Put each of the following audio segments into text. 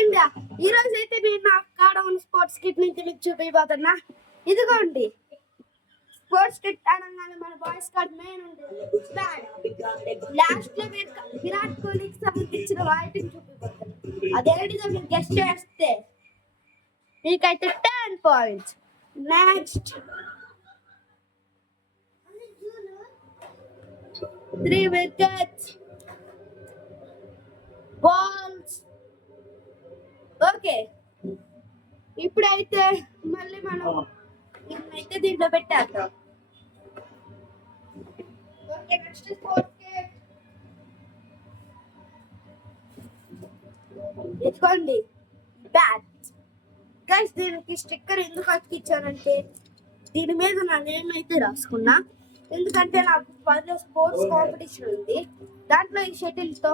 ఇండియా ఈ రోజు అయితే నేను నా కాడ ఉన్న స్పోర్ట్స్ కిట్ నుంచి మీకు చూపిపోతున్నా. ఇదిగోండి స్పోర్ట్స్ కిట్ అనగానే మన బాయ్స్ కార్డ్ మెయిన్ ఉంటుంది. లాస్ట్ లో విరాట్ కోహ్లీకి సంబంధించిన వాటిని చూపిపోతున్నా. అదేంటిదో మీరు గెస్ట్ చేస్తే మీకైతే 10 points. Next 3 wickets, balls. Okay, ఇప్పుడైతే మళ్ళీ మనం ఇదైతే దీంట్లో పెట్టేద్దాం. ఓకే, నెక్స్ట్ ఇదిగోండి బ్యాట్. గైస్ దీనికి స్టిక్కర్ ఎందుకు అతికిచ్చానంటే దీని మీద నా నేమ్ అయితే రాసుకున్నా. ఎందుకంటే నాకు 10 స్పోర్ట్స్ కాంపిటీషన్ ఉంది, దాంట్లో ఈ షటిల్తో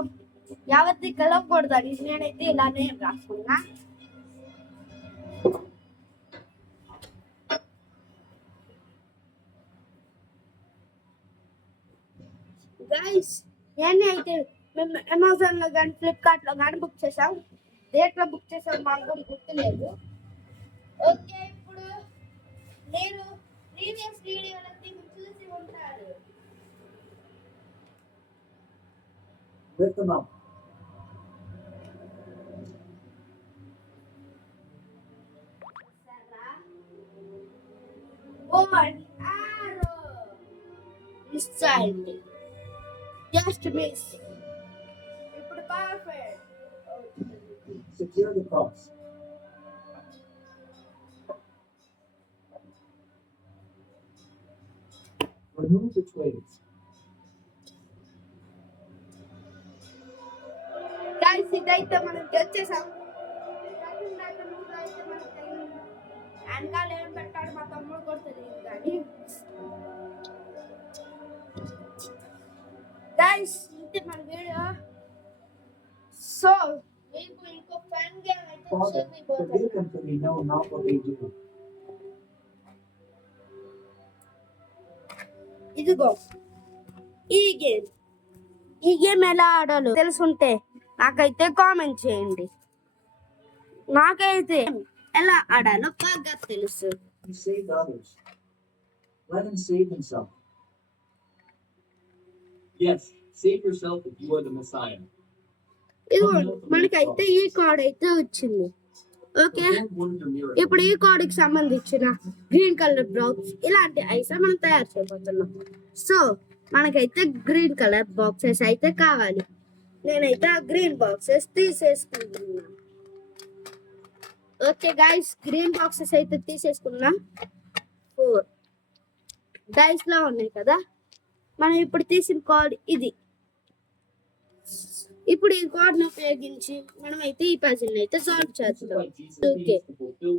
ఎవరిది గెలవకూడదని నేనైతే ఇలా నేమ్ రాసుకున్నా. గైస్ నేనైతే మేము అమెజాన్లో కానీ ఫ్లిప్కార్ట్లో కానీ బుక్ చేసాం. దేంట్లో బుక్ చేసాం మాకు కూడా గుర్తులేదు. ఓకే, ఇప్పుడు నేను ప్రీవియస్ వీడియోలన్నీ చూసి ఉంటారు. మిస్ అయింది, జస్ట్ మిస్. ఇప్పుడు perfect. Secure the cross. Remove the twigs. Guys, ఇదైతే మనం తెచ్చేసాం. వెనకాల ఏం పెట్టాడు మా తమ్ముడు కూడా తెలియదు కానీ. గైస్ ఇంతే మన వీడియో. సో మీకు ఇంకో ఫన్ గేమ్ అయితే ఇదిగో ఈ గేమ్ ఎలా ఆడాలో తెలుసుంటే నాకైతే కామెంట్ చేయండి. నాకైతే ఎలా ఆడాలో బాగా తెలుసు. ఇదిగోండి మనకైతే ఈ కార్డ్ అయితే వచ్చింది. ఓకే, ఇప్పుడు ఈ కార్డుకి సంబంధించిన గ్రీన్ కలర్ బాక్స్ ఇలాంటి ఐస్ మనం తయారు చేయబోతున్నాం. సో మనకైతే గ్రీన్ కలర్ బాక్సెస్ అయితే కావాలి. నేనైతే ఆ గ్రీన్ బాక్సెస్ తీసేసుకుంటున్నా. ఓకే గైస్, గ్రీన్ బాక్సెస్ అయితే తీసేసుకున్నా. 4 డైస్ లా ఉన్నాయి కదా. మనం ఇప్పుడు తీసిన కార్డ్ ఇది. ఇప్పుడు ఈ కార్డ్ను ఉపయోగించి మనమైతే ఈ పజిల్ అయితే సాల్వ్ చేస్తాం. ఓకే,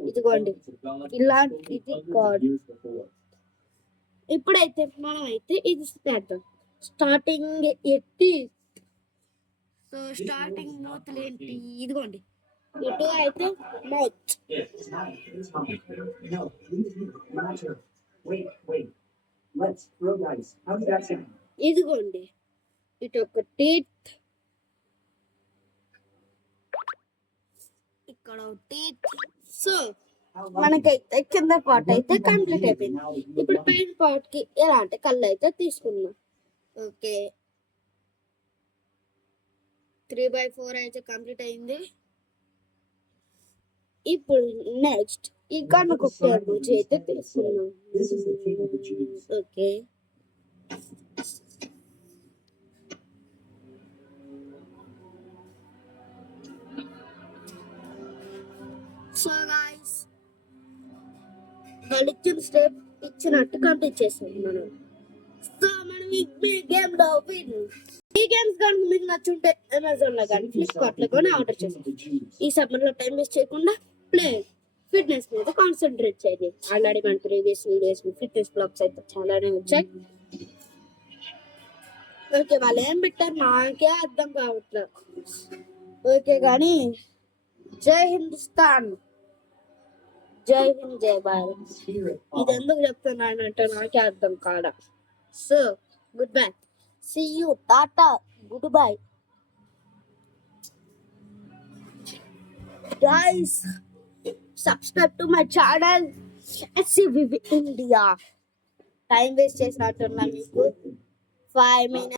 ఇదిగోండి ఇలాంటి కార్డ్. ఇప్పుడైతే మనమైతే ఇది చేద్దాం. స్టార్టింగ్ ఎట్టి. సో స్టార్టింగ్ మూతలు ఏంటి? ఇదిగోండి ఇటు అయితే మౌత్. ఇదిగోండి ఇటు ఒక టీత్, ఇక్కడ టీత్. సో మనకైతే కింద పార్ట్ అయితే కంప్లీట్ అయిపోయింది. ఇప్పుడు పైన పార్ట్ కి ఎలాంటి కళ్ళు అయితే తీసుకున్నాం. ఓకే, 3/4 అయితే కంప్లీట్ అయింది. ఇప్పుడు నెక్స్ట్ ఈ కన్ను కుట్టేబుజ్జి అయితే తీసుకున్నాం. ఓకే, సో గైస్ వాళ్ళు ఇచ్చిన స్టెప్ ఇచ్చినట్టు కంప్లీట్ చేసాం మనం. సో మనం ఈ గేమ్ లో విన్. ఈ గేమ్స్ కనుక మీకు నచ్చుంటే అమెజాన్ లో కానీ ఫ్లిప్కార్ట్ లో కానీ ఆర్డర్ చేసాం. ఈ సమ్మర్ లో టైం వేస్ట్ చేయకుండా ప్లే ఫిట్నెస్ మీద కాన్సన్ట్రేట్ చేయండి. ఆల్రెడీ మన ప్రీవియస్ వీడియోస్ ఫిట్నెస్ బ్లాగ్స్ అయితే చాలానే వచ్చాయి. ఓకే, వాళ్ళు ఏం పెట్టారు నాకే అర్థం కావట్లేదు. ఓకే కానీ జై హిందుస్థాన్, జై హింద్, జై భారత్. ఇది ఎందుకు చెప్తున్నానంటే నాకే అర్థం కాడ. So good bye, see you, tata, good bye. guys, subscribe to my channel SCVV India. Time waste చేసినట్టున్నా మీకు 5 minutes